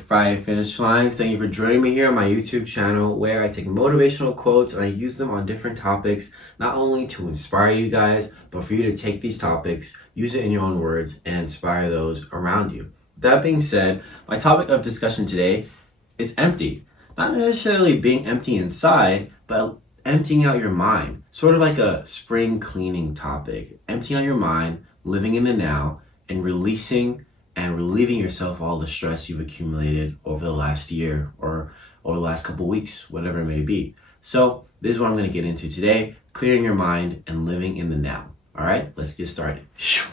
Friday Finish Lines. Thank you for joining me here on my YouTube channel where I take motivational quotes and I use them on different topics, not only to inspire you guys, but for you to take these topics, use it in your own words, and inspire those around you. That being said, my topic of discussion today is empty. Not necessarily being empty inside, but emptying out your mind. Sort of like a spring cleaning topic. Emptying out your mind, living in the now, and releasing and relieving yourself all the stress you've accumulated over the last year or over the last couple weeks, whatever it may be. So this is what I'm going to get into today, clearing your mind and living in the now. All right, let's get started.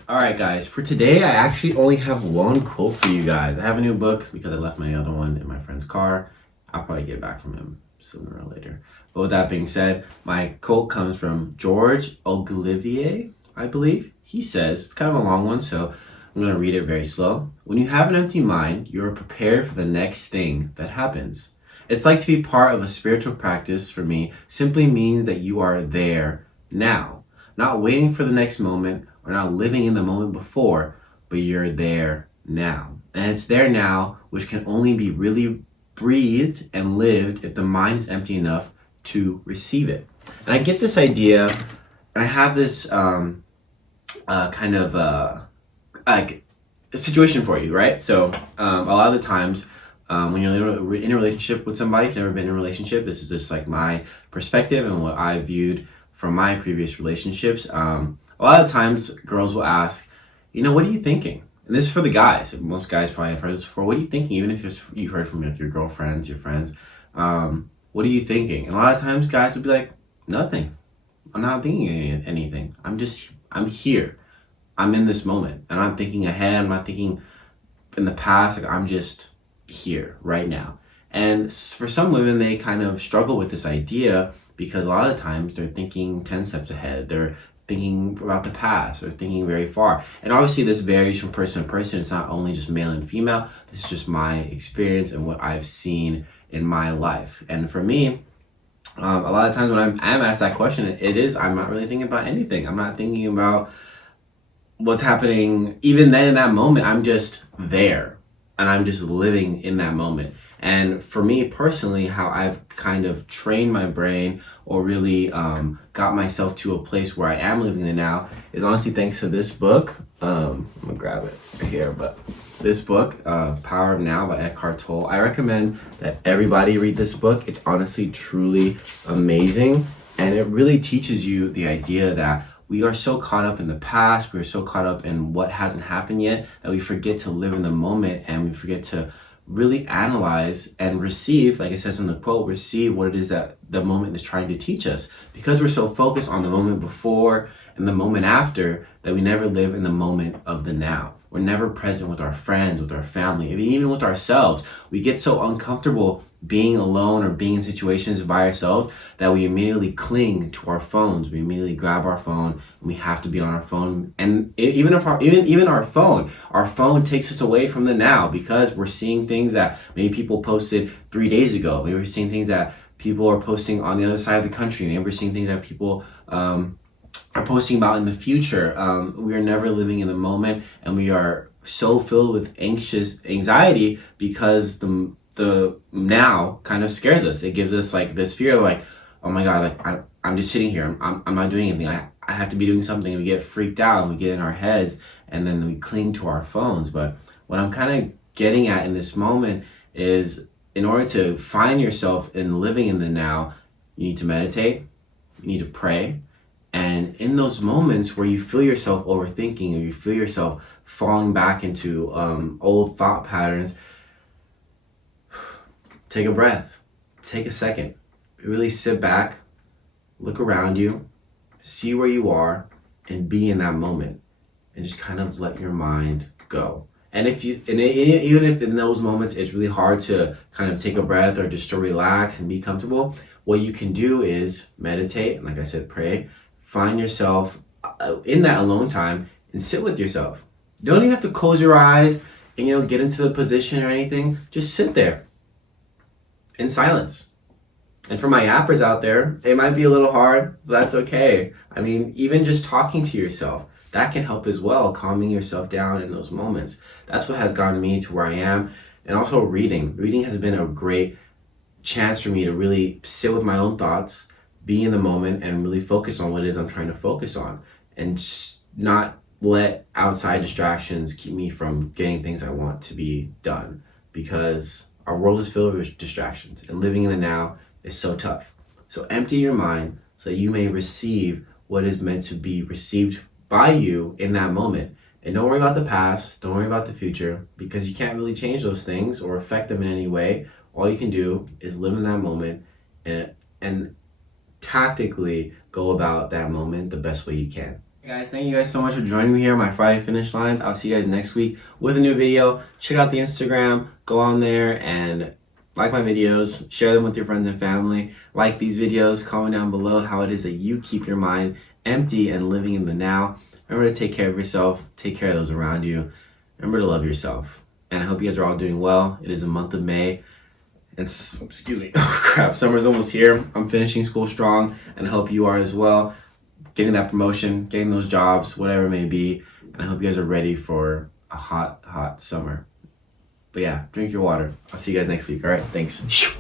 All right, guys, for today, I actually only have one quote for you guys. I have a new book because I left my other one in my friend's car. I'll probably get it back from him sooner or later. But with that being said, my quote comes from George Ogilvy, I believe. He says, it's kind of a long one, so I'm going to read it very slow. When you have an empty mind, you are prepared for the next thing that happens. It's like to be part of a spiritual practice for me simply means that you are there now, not waiting for the next moment or not living in the moment before, but you're there now. And it's there now, which can only be really breathed and lived if the mind is empty enough to receive it. And I get this idea, and I have this like a situation for you, right? So a lot of the times when you're in a relationship with somebody, if you've never been in a relationship, this is just like my perspective and what I viewed from my previous relationships. A lot of times girls will ask, what are you thinking? And this is for the guys. Most guys probably have heard this before. What are you thinking? Even if you've heard from like your girlfriends, your friends, what are you thinking? And a lot of times guys will be like, nothing. I'm not thinking anything. I'm here. I'm in this moment. And I'm thinking ahead. I'm not thinking in the past. Like, I'm just here right now. And for some women, they kind of struggle with this idea because a lot of the times they're thinking 10 steps ahead. They're thinking about the past. They're thinking very far. And obviously this varies from person to person. It's not only just male and female. This is just my experience and what I've seen in my life. And for me, a lot of times when I'm asked that question, I'm not really thinking about anything. I'm not thinking about what's happening even then in that moment. I'm just there and I'm just living in that moment. And for me personally, how I've kind of trained my brain or really got myself to a place where I am living in the now is honestly thanks to this book. I'm gonna grab it right here, but this book, Power of Now by Eckhart Tolle. I recommend that everybody read this book. It's honestly truly amazing, and it really teaches you the idea that we are so caught up in the past, we're so caught up in what hasn't happened yet that we forget to live in the moment and we forget to really analyze and receive, like it says in the quote, receive what it is that the moment is trying to teach us. Because we're so focused on the moment before and the moment after that we never live in the moment of the now. We're never present with our friends, with our family, even with ourselves. We get so uncomfortable being alone or being in situations by ourselves that we immediately cling to our phones. We immediately grab our phone and we have to be on our phone. And even our phone takes us away from the now because we're seeing things that maybe people posted 3 days ago. Maybe we're seeing things that people are posting on the other side of the country. Maybe we're seeing things that people are posting about in the future. We are never living in the moment, and we are so filled with anxiety because the now kind of scares us. It gives us like this fear, like, oh my God, like I'm just sitting here. I'm not doing anything. I have to be doing something. And we get freaked out and we get in our heads and then we cling to our phones. But what I'm kind of getting at in this moment is in order to find yourself in living in the now, you need to meditate, you need to pray. And in those moments where you feel yourself overthinking or you feel yourself falling back into old thought patterns, take a breath, take a second, really sit back, look around you, see where you are, and be in that moment, and just kind of let your mind go. And even if in those moments it's really hard to kind of take a breath or just to relax and be comfortable, what you can do is meditate, and like I said, pray. Find yourself in that alone time and sit with yourself. You don't even have to close your eyes and get into the position or anything. Just sit there in silence. And for my yappers out there, it might be a little hard, but that's okay. I mean, even just talking to yourself, that can help as well, calming yourself down in those moments. That's what has gotten me to where I am. And also reading. Reading has been a great chance for me to really sit with my own thoughts, be in the moment, and really focus on what it is I'm trying to focus on, and not let outside distractions keep me from getting things I want to be done, because our world is filled with distractions and living in the now is so tough. So empty your mind so you may receive what is meant to be received by you in that moment. And don't worry about the past, don't worry about the future, because you can't really change those things or affect them in any way. All you can do is live in that moment and tactically go about that moment the best way you can. Hey guys, thank you guys so much for joining me here on my Friday Finish Lines. I'll see you guys next week with a new video. Check out the Instagram, go on there and like my videos, share them with your friends and family. Like these videos, comment down below how it is that you keep your mind empty and living in the now. Remember to take care of yourself, take care of those around you. Remember to love yourself. And I hope you guys are all doing well. It is the month of May. And excuse me, oh crap, summer's almost here. I'm finishing school strong, and I hope you are as well. Getting that promotion, getting those jobs, whatever it may be. And I hope you guys are ready for a hot, hot summer. But yeah, drink your water. I'll see you guys next week, all right? Thanks.